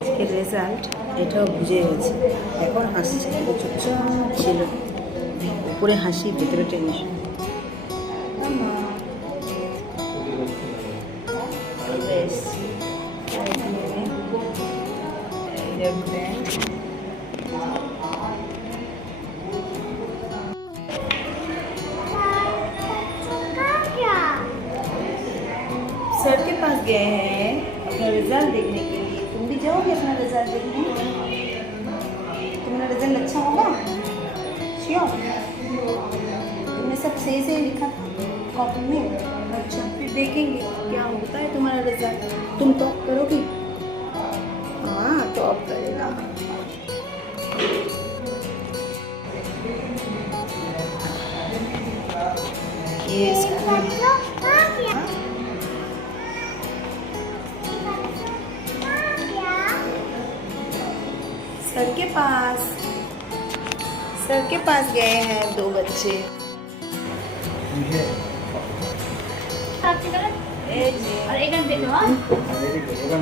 আজকের রেজাল্ট এটাও বুঝে গেছে, এখন হাসছে। চুপচাপ ছিল, উপরে হাসি ভেতরে টেনশন। सर के पास गए हैं अपना रिजल्ट देखने के लिए। तुम भी जाओगे अपना रिजल्ट देखने? तुम्हारा रिजल्ट अच्छा होगा? श्योर? तुमने सब सही से लिखा था कॉपी में? अच्छा, फिर देखेंगे क्या होता है तुम्हारा रिजल्ट। तुम टॉप करोगी? हाँ, टॉप करेगा। ये स्कूल सर के पास गए हैं दो बच्चे।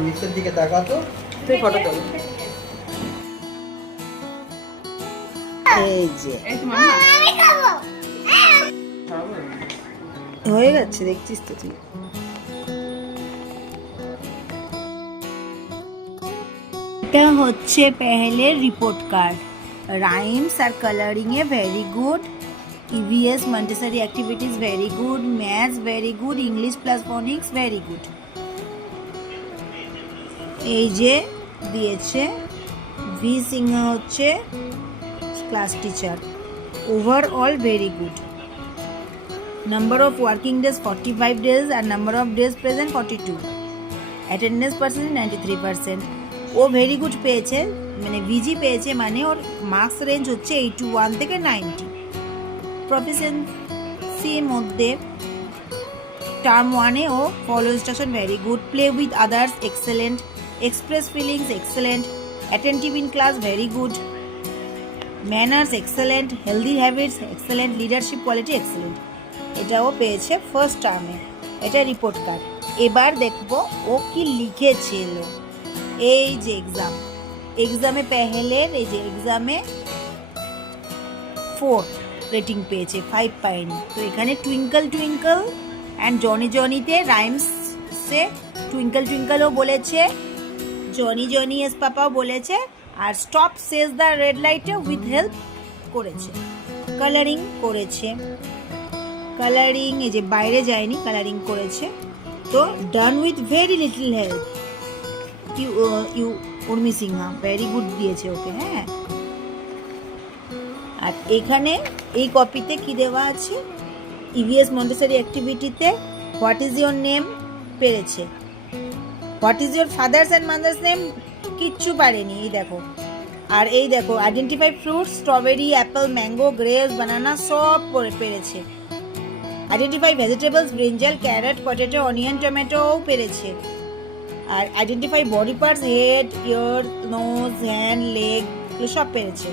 নিচের দিকে তাকাও তো, তুই ফটো তোল। এই যে হয়ে গেছে, দেখছিস তো তুই। এটা হচ্ছে পেহেলের রিপোর্ট কার্ড। রাইমস আর কালারিং এ very good, EVS Montessori activities very good, maths very good, English plus phonics very good. এই যে দিয়েছে, ভি সিংহ হচ্ছে class teacher. Overall very good. Number of working days 45 days আর number of days present 42। Attendance percentage 93%। ও very good পেয়েছে, মানে ভিজি পেয়েছে, মানে ওর মার্কস রেঞ্জ হচ্ছে 81 থেকে 90। প্রফিসিয়েন্সির মধ্যে টার্ম 1-এ ও follow instruction very good, play with others excellent, express feelings excellent, attentive in class very good, manners excellent, healthy habits excellent, leadership quality excellent. এটাও পেয়েছে ফার্স্ট টার্মে। এটা রিপোর্ট কার্ড। এবার দেখব ও কি লিখেছিল। এই যে এক্সামে পেহেলের, এই যে এক্সামে 4 রেটিং পেয়েছে, 5 পায়নি। তো এখানে টুইঙ্কল টুইঙ্কল অ্যান্ড জনি জনিতে রাইমসে টুইঙ্কল টুইঙ্কলও বলেছে, জনি জনি এস পাপাও বলেছে, আর স্টপ সেজ দ্য রেড লাইটে উইথ হেল্প করেছে। কালারিং করেছে, কালারিং এই যে বাইরে যায়নি, কালারিং করেছে। তো done with very little help. Urmi Sinha very good দিয়েছে ওকে। হ্যাঁ, আর এখানে এই কপিতে কি দেওয়া আছে, ইভিএস মন্টেসরি অ্যাক্টিভিটিতে হোয়াট ইজ ইয়োর নেম পেরেছে, what is your father's and mother's name কিচ্ছু পারেনি। এই দেখো, আর এই দেখো identify fruits, strawberry, apple, mango, grapes, banana সব পেরেছে। Identify vegetables, brinjal, carrot, potato, onion, টমেটোও পেরেছে। আর identify body parts, head, ear, nose, hand, leg, এগুলো সব পেরেছে।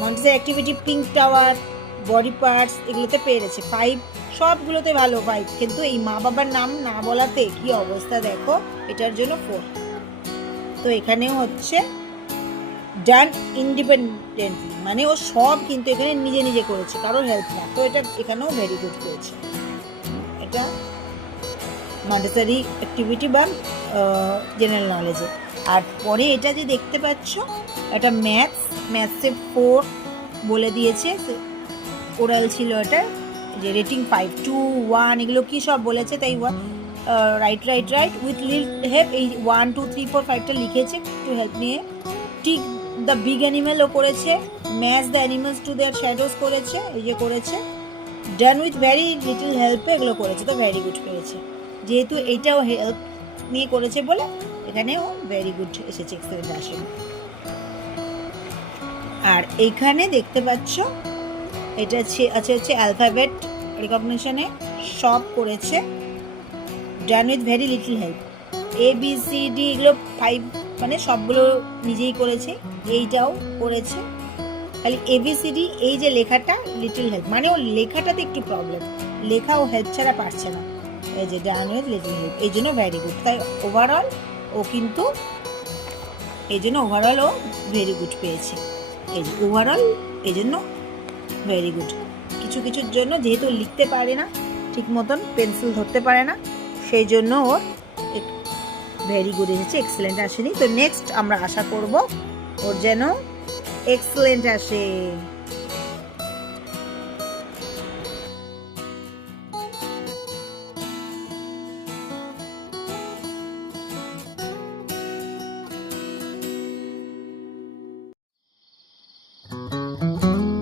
Montessori activity pink tower, body parts, এগুলোতে পেরেছে 5, সবগুলোতে ভালো 5। কিন্তু এই মা বাবার নাম না বলাতে কি অবস্থা দেখো, এটার জন্য 4। তো এখানেও হচ্ছে ডান ইন্ডিপেন্ডেন্টলি, মানে ও সব কিন্তু এখানে নিজে নিজে করেছে, কারোর হেল্প না। তো এটা এখানেও ভেরি গুড পেয়েছে। এটা মন্টেসরি অ্যাক্টিভিটি বা জেনারেল নলেজে। আর পরে এটা যে দেখতে পাচ্ছ, এটা ম্যাথসে 4 বলে দিয়েছে, ওরাল ছিল এটা, যে রেটিং 5, 2, 1 এগুলো কি সব বলেছে, তাই রাইট উইথ লিটল হেল্প এই 1, 2, 3, 4, 5টা লিখেছে একটু হেল্প নিয়ে। টিক দ্য বিগ অ্যানিমেলও করেছে, match the animals to their shadows করেছে, এই যে করেছে। ডান উইথ ভেরি লিটল হেল্পে এগুলো করেছে, তো ভেরি গুড পেয়েছে। যেহেতু এইটাও হেল্প নিয়ে করেছে বলে এখানেও ভেরি গুড এসেছে, এক্সেলেন্ট আসেনি। আর এইখানে দেখতে পাচ্ছ, এটা হচ্ছে অ্যালফাবেট রিকগনিশনে সব করেছে, ডান with very little help. ABCD এগুলো 5, মানে সবগুলো নিজেই করেছে। এইটাও করেছে, খালি ABCD এই যে লেখাটা লিটল হেল্প, মানে ও লেখাটাতে একটু প্রবলেম, লেখা ও হেল্প ছাড়া পারছে না। এই যে ডান উইথ লিটল হেল্প, এই জন্য ভেরি গুড। তাই ওভারঅল ও কিন্তু এই জন্য ওভারঅল ও ভেরি গুড পেয়েছে। এই যে ওভারঅল এই জন্য ভেরি গুড। কিছু কিছুর জন্য যেহেতু লিখতে পারে না ঠিক মতন, পেন্সিল ধরতে পারে না, সেই জন্য ওর ভেরি গুড এসেছে, এক্সেলেন্ট আসেনি। তো নেক্সট আমরা আশা করব ওর যেন এক্সেলেন্ট আসে।